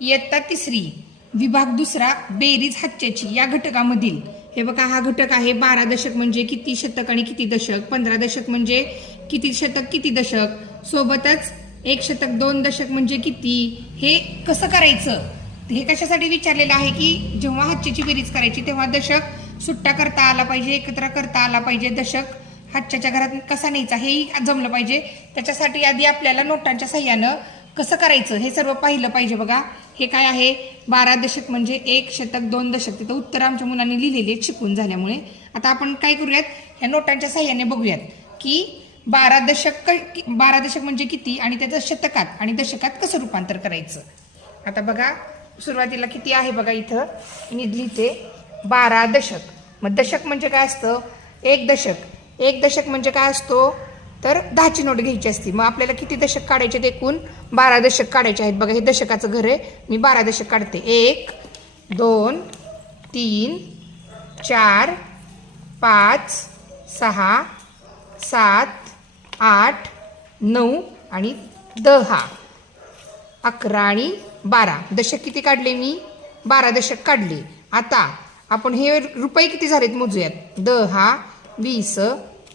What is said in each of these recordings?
इयत्ता तिसरी. विभाग दुसरा बेरीज हत्याची या घटकामधील. हे बघा हा घटक आहे बारा दशक म्हणजे किती शतक आणि किती दशक? पंधरा दशक म्हणजे किती शतक किती दशक? सोबतच एक शतक दोन दशक म्हणजे किती? हे कसं करायचं? हे कशासाठी विचारलेलं आहे की जेव्हा हातच्याची बेरीज करायची तेव्हा दशक सुट्टा करता आला पाहिजे एकत्र करता आला पाहिजे. दशक हातच्याच्या घरात कसा न्यायचा हेही जमलं पाहिजे. त्याच्यासाठी आधी आपल्याला नोटांच्या सह्यानं कसं करायचं? हे सर्व पाहिलं पाहिजे बघा. हे काय आहे? बारा दशक म्हणजे एक शतक दोन दशक. तिथं उत्तर आमच्या मुलांनी लिहिलेली आहेत शिकून झाल्यामुळे. आता आपण काय करूयात? ह्या नोटांच्या सहाय्याने बघूयात की बारा दशक बारा दशक म्हणजे किती आणि त्याचं शतकात आणि दशकात कसं रूपांतर करायचं? आता बघा सुरुवातीला किती आहे बघा इथं? मी लिहिते. बारा दशक. मग दशक म्हणजे काय असतं? एक दशक. एक दशक म्हणजे काय असतो? तर दहाची नोट घ्यायची असती. मग आपल्याला किती दशक काढायचे आहेत एकूण? बारा दशक काढायचे आहेत. बघा हे दशकाचं घर आहे. मी बारा दशक काढते. एक दोन तीन चार पाच सहा सात आठ नऊ आणि दहा. अकरा आणि बारा. दशक किती काढले मी? बारा दशक काढले. आता आपण हे रुपये किती झालेत मोजूयात? दहा वीस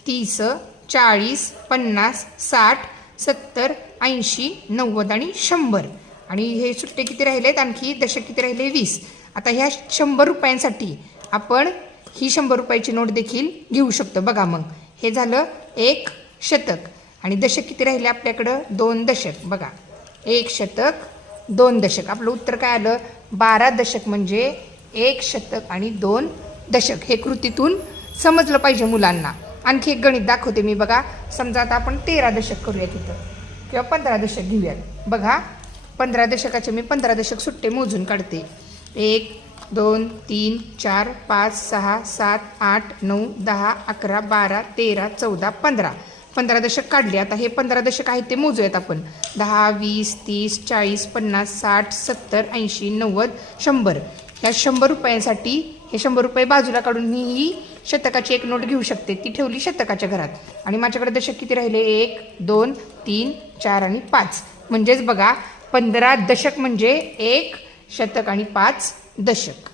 तीस चाळीस पन्नास साठ सत्तर ऐंशी नव्वद आणि शंभर. आणि हे सुट्टे किती राहिले आहेत आणखी दशक किती राहिले? वीस. आता ह्या शंभर रुपयांसाठी आपण ही शंभर रुपयाची नोट देखील घेऊ शकतो. बघा मग. हे झालं एक शतक. आणि दशक किती राहिले आपल्याकडं? दोन दशक. बघा. एक शतक दोन दशक. आपलं उत्तर काय आलं? बारा दशक म्हणजे एक शतक आणि दोन दशक. हे कृतीतून समजलं पाहिजे मुलांना. आणखी एक गणित दाखवते मी बघा. समजा आता आपण तेरा दशक करूया तिथं. किंवा पंधरा दशक घेऊयात. बघा पंधरा दशकाचे मी पंधरा दशक सुट्टे मोजून काढते. एक दोन तीन चार पाच सहा सात आठ नऊ दहा अकरा बारा तेरा चौदा पंधरा. पंधरा दशक काढले. आता हे पंधरा दशक आहेत ते मोजूयात आपण. दहा वीस तीस चाळीस पन्नास साठ सत्तर ऐंशी नव्वद शंभर. या शंभर रुपयांसाठी हे शंभर रुपये बाजूला काढून मी ही शतकाची एक नोट घेऊ शकते. ती ठेवली शतकाच्या घरात. आणि माझ्याकडे दशक किती राहिले? एक दोन तीन चार आणि पाच. म्हणजेच बघा पंधरा दशक म्हणजे एक शतक आणि पाच दशक.